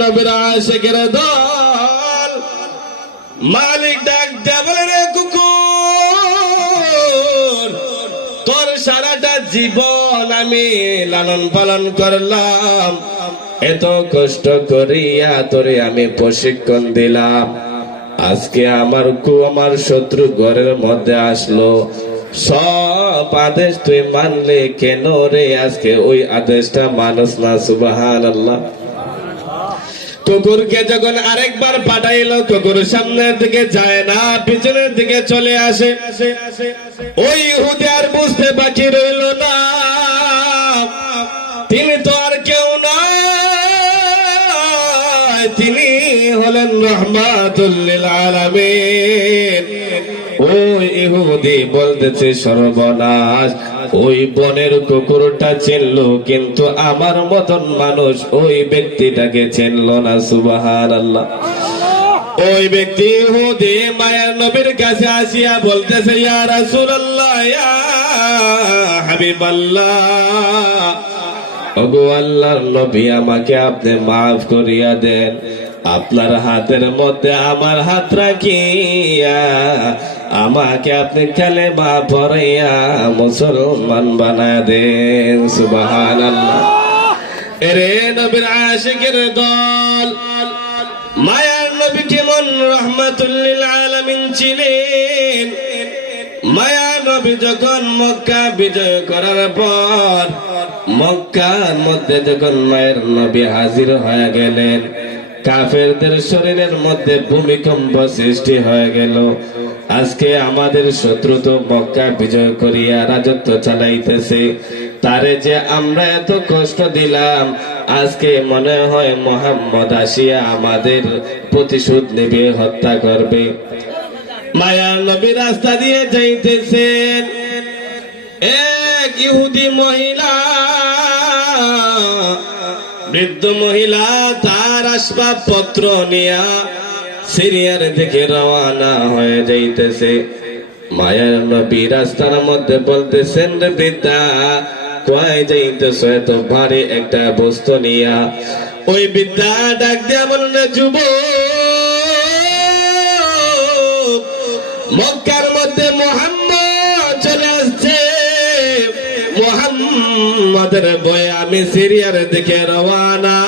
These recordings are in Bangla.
নবীর আশিকের দল। মালিক ডাক দেয়া বলে, রে কুকুর, তোর সারাটা জীবন আমি লালন পালন করলাম, এত কষ্ট করিয়া তোরে আমি প্রশিক্ষণ দিলাম, আজকে আমার শত্রু ঘরের মধ্যে আসলো, সব আদেশ তুই মানলে কেন রে? আজকে ওই আদেশটা মানুষ না। সুবহানাল্লাহ। কুকুরকে যখন আরেকবার পাঠাইলো, কুকুর সামনের দিকে যায় না, পিছনের দিকে চলে আসে। ওই ইহুদি আর বুঝতে বাকি রইল না, তিনি তো আর কেউ নয়, তিনি হলেন রাহমাতুল লিল আলামিন। ওই ইহুদি বলতেছে, সর্বনাশ, ওই বনের কুকুরটা চিনলো, কিন্তু আমার মতন মানুষ ওই ব্যক্তিটাকে চিনলো না। সুবহানাল্লাহ। ওই ব্যক্তি ইহুদি মায়ের নবীর কাছে আসিয়া বলতেছে, ইয়া রাসূলুল্লাহ, ইয়া হাবিবাল্লাহ, ওগো আল্লাহর নবী, আমাকে আপনি মাফ করিয়া দেন, আপনার হাতের মধ্যে আমার হাত রাখিয়া আমাকে আপনি কালেমা পড়াইয়া মুসলমান বানায় দেন। সুবহানাল্লাহ। এরে নবীর আশিকের দল, মায়ার নবী কেমন রাহমাতুল লিল আলামিন ছিলেন। মায়ার নবী যখন মক্কা বিজয় করার পর মক্কার মধ্যে যখন মায়ের নবী হাজির হয়ে গেলেন, কাফেরদের শরীরের মধ্যে ভূমিকম্প সৃষ্টি হয়ে গেল। আজকে আমাদের শত্রু তো মক্কা বিজয় করিয়া রাজত্ব চালাইতেছে, তারে যে আমরা এত কষ্ট দিলাম, আজকে মনে হয় মুহাম্মদ আসিয়া আমাদের প্রতিশোধ নেবে, হত্যা করবে। মায়ার নবী রাস্তা দিয়ে যাইতেছেন, এক ইহুদি মহিলা, বৃদ্ধ মহিলা, তার আসবাবপত্র নিয়া সিরিয়ার দিকে রওনা হয়ে যাইতেছে। মায়ার নবী রাস্তার মধ্যে বলতেছেন, রে বৃদ্ধা, কয় যাইতেছ এত ভারী একটা বস্তু নিয়া? ওই বৃদ্ধা ডাক দিয়া বলেন, যুবক, মক্কার মধ্যে মুহাম্মদ চলে আসছে, মুহাম্মদের ভয়ে আমি সিরিয়ার দিকে রওনা।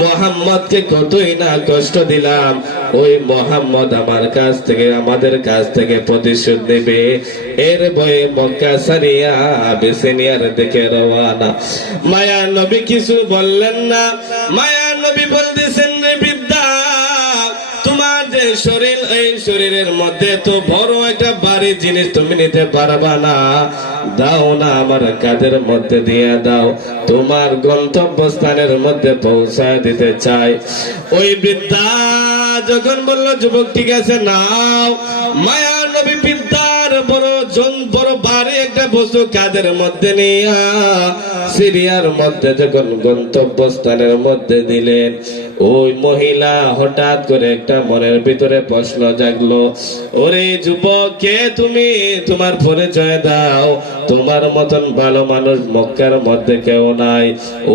মুহাম্মদকে কতই না কষ্ট দিলাম, ওই মুহাম্মদ আমার কাছ থেকে, আমাদের কাছ থেকে প্রতিশোধ নেবে, এর ভয়ে মক্কা ছাড়িয়া আবিসিনিয়ার দিকে রওনা। মায়ার নবী কিছু বললেন না। মায়ার নবী বলতেছেন, রে বৃদ্ধা, তোমার যে শরীর, এই শরীরের মধ্যে তো বড় একটা ভারী জিনিস তুমি নিতে পারবা না, দাও না, আমার কাঁধের মধ্যে দিয়ে দাও, তোমার গন্তব্যস্থানের মধ্যে পৌঁছায় দিতে চাই। ওই বৃদ্ধা যখন বলল, যুবক ঠিক আছে নাও, মায়ার নবী বৃদ্ধার বড় ভারী একটা বস্তু কাঁধের মধ্যে নিয়া সিরিয়ার মধ্যে যখন গন্তব্যস্থানের মধ্যে দিলেন, ওই মহিলা হঠাৎ করে একটা মনের ভিতরে প্রশ্ন জাগলো, ওরে যুবক, কে তুমি? তোমার পরিচয় দাও, তোমার মতন ভালো মানুষ মক্কার মধ্যে কেউ নাই।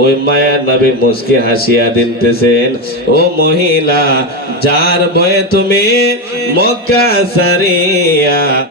ওই মায়ার নবী মুস্কি হাসিয়া দিতেছেন, ও মহিলা, যার ভয়ে তুমি মক্কা ছাড়িয়া